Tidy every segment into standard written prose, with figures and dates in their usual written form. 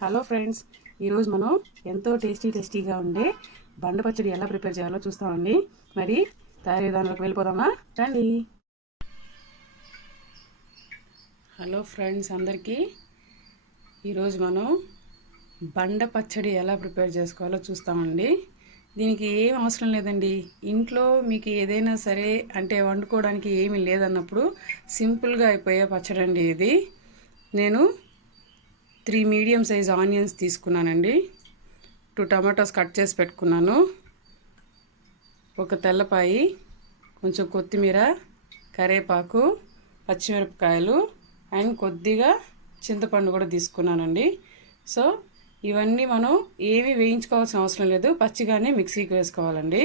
Hello friends, ఈరోజు మనం ఎంతో టేస్టీగా ఉండే బండ పచ్చడి ఎలా ప్రిపేర్ చేయాలో చూస్తామండి. మరి తయారీ విధానంలోకి వెళ్ళిపోదామా రండి. హలో ఫ్రెండ్స్ అందరికీ, ఈరోజు మనం బండ పచ్చడి ఎలా ప్రిపేర్ చేసుకోవాలో చూస్తామండి. దీనికి ఏం అవసరం లేదండి. ఇంట్లో మీకు ఏదైనా సరే అంటే వండుకోవడానికి ఏమీ లేదన్నప్పుడు సింపుల్గా అయిపోయే పచ్చడి అండి ఇది. నేను 3 మీడియం సైజ్ ఆనియన్స్ తీసుకున్నానండి. 2 టమాటోస్ కట్ చేసి పెట్టుకున్నాను. ఒక తెల్లపాయి, కొంచెం కొత్తిమీర, కరివేపాకు, పచ్చిమిరపకాయలు అండ్ కొద్దిగా చింతపండు కూడా తీసుకున్నానండి. సో ఇవన్నీ మనం ఏవి వేయించుకోవాల్సిన అవసరం లేదు, పచ్చిగానే మిక్సీకి వేసుకోవాలండి.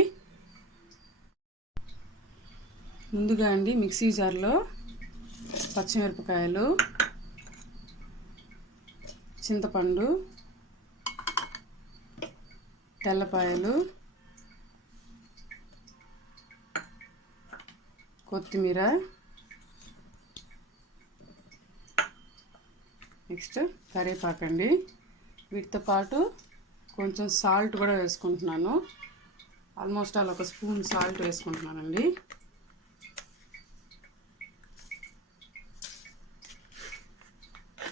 ముందుగా అండి మిక్సీ జార్లో పచ్చిమిరపకాయలు, చింతపండు, తెల్లపాయలు, కొత్తిమీర, నెక్స్ట్ కరివేపాకు అండి. వీటితో పాటు కొంచెం సాల్ట్ కూడా వేసుకుంటున్నాను. ఆల్మోస్ట్ అలా 1 స్పూన్ సాల్ట్ వేసుకుంటున్నానండి.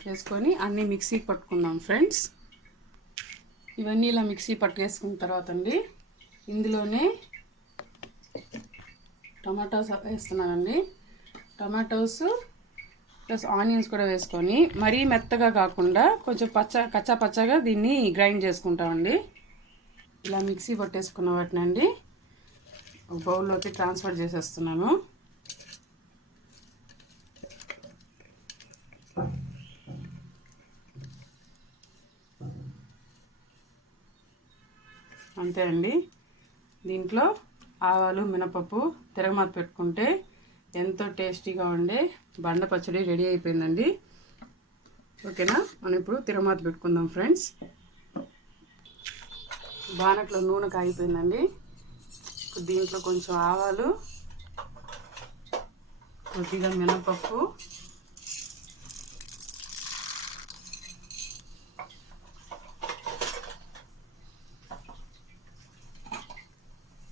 వేసుకొని అన్నీ మిక్సీకి పట్టుకుందాం ఫ్రెండ్స్. ఇవన్నీ ఇలా మిక్సీ పట్టేసుకున్న తర్వాత అండి ఇందులోనే టమాటోస్ వేస్తున్నానండి. టమాటోస్ ప్లస్ ఆనియన్స్ కూడా వేసుకొని మరీ మెత్తగా కాకుండా కొంచెం కచ్చా పచ్చగా దీన్ని గ్రైండ్ చేసుకుంటామండి. ఇలా మిక్సీ పట్టేసుకున్న వాటినండి ఒక బౌల్లోకి ట్రాన్స్ఫర్ చేసేస్తున్నాను. అంతే అండి. దీంట్లో ఆవాలు, మినపప్పు తిరగమాత పెట్టుకుంటే ఎంతో టేస్టీగా ఉండే బండ పచ్చడి రెడీ అయిపోయిందండి. ఓకేనా, మనం ఇప్పుడు తిరగమాత పెట్టుకుందాం ఫ్రెండ్స్. బాణట్లో నూనె కాగిపోయిందండి. ఇప్పుడు దీంట్లో కొంచెం ఆవాలు, కొద్దిగా మినపప్పు,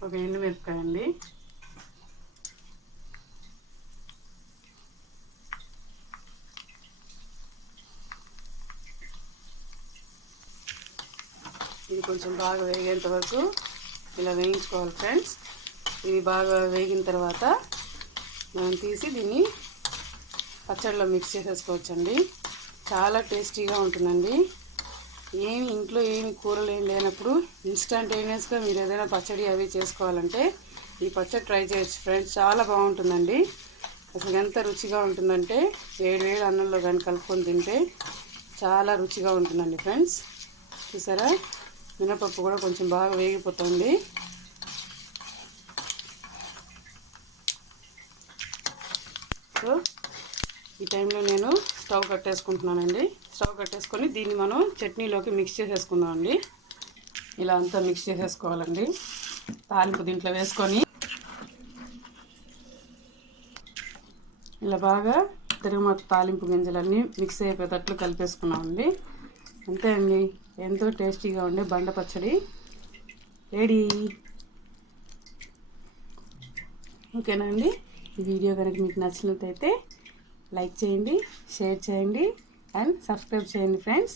ఒక ఎండుమిరపకాయ అండి, ఇది కొంచెం బాగా వేగేంత వరకు ఇలా వేయించుకోవాలి ఫ్రెండ్స్. ఇది బాగా వేగిన తర్వాత మనం తీసి దీన్ని పచ్చడిలో మిక్స్ చేసేసుకోవచ్చండి. చాలా టేస్టీగా ఉంటుందండి. ఇంట్లో ఏమి కూరలు ఏం లేనప్పుడు ఇన్స్టంటేనియస్గా మీరు ఏదైనా పచ్చడి అవి చేసుకోవాలంటే ఈ పచ్చడి ట్రై చేయొచ్చు ఫ్రెండ్స్. చాలా బాగుంటుందండి. అసలు ఎంత రుచిగా ఉంటుందంటే వేడి అన్నంలో కానీ కలుపుకొని తింటే చాలా రుచిగా ఉంటుందండి ఫ్రెండ్స్. చూసారా, మినపప్పు కూడా కొంచెం బాగా వేగిపోతుంది. సో ఈ టైంలో నేను స్టవ్ కట్టేసుకుంటున్నానండి. స్టవ్ కట్టేసుకొని దీన్ని మనం చట్నీలోకి మిక్స్ చేసేసుకుందామండి. ఇలా అంతా మిక్స్ చేసేసుకోవాలండి. తాలింపు దీంట్లో వేసుకొని ఇలా బాగా తిరగమాత తాలింపు గింజలన్నీ మిక్స్ అయిపోయేటట్లు కలిపేసుకున్నామండి. అంతే అండి, ఎంతో టేస్టీగా ఉండే బండ పచ్చడి రెడీ. ఓకేనా అండి, ఈ వీడియో కనుక మీకు నచ్చినట్లయితే లైక్ చేయండి, షేర్ చేయండి అండ్ సబ్స్క్రైబ్ చేయండి ఫ్రెండ్స్.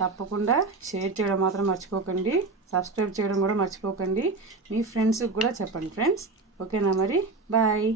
తప్పకుండా షేర్ చేయడం మాత్రం మర్చిపోకండి, సబ్స్క్రైబ్ చేయడం కూడా మర్చిపోకండి. మీ ఫ్రెండ్స్కి కూడా చెప్పండి ఫ్రెండ్స్. ఓకేనా మరి, బాయ్.